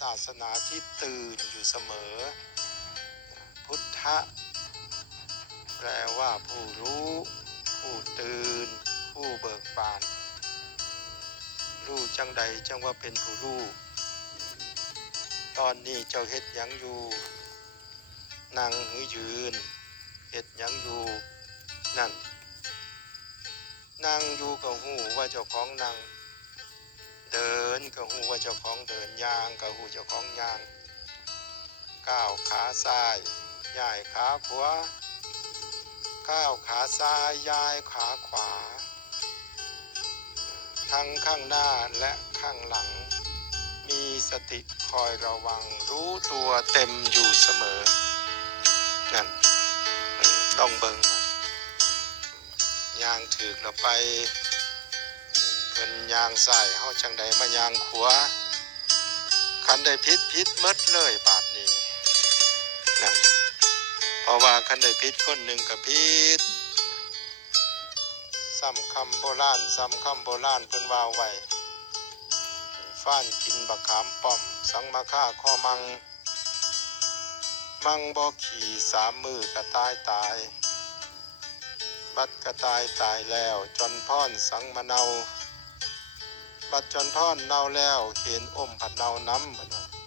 ศาสนาที่ตื่นอยู่เสมอ พุทธะแปลว่าผู้รู้ ผู้ตื่น ผู้เบิกบาน รู้จังใดจังว่าเป็นผู้รู้ ตอนนี้เจ้าเฮ็ดยังอยู่นั่งหรือยืนเฮ็ดยังอยู่นั่นนั่งอยู่ก็หูว่าเจ้าของนั่ง เดินก็หูว่าเจ้าของเดินยางก็หูเจ้าของยางก้าวขาซ้ายย้ายขาขวาก้าวขาซ้ายย้ายขาขวา ทั้งข้างหน้าและข้างหลัง มีสติคอยระวังรู้ตัวเต็มอยู่เสมอนั่นต้องเบิงมาย่างถือกเราไป เพิ่นยางซ้ายเฮาจังใดมายางขัวคันได้พิษพิษมดเลยบาดนี้นั่นเพราะว่าคันได้พิษคนหนึ่งก็พิษซ้ำคำโบราณซ้ำคำโบราณเพิ่นว่าไว้ฟ้านกินบักขามป้อม สังมาค่าข้อมัง มังบ่ขี่สามมือกระตายตายบัดกระตายตายแล้วจนพ่อนสังมะเนา บัดจนท่อนเนาแล้ว เห็นอมผัดเนาน้ำ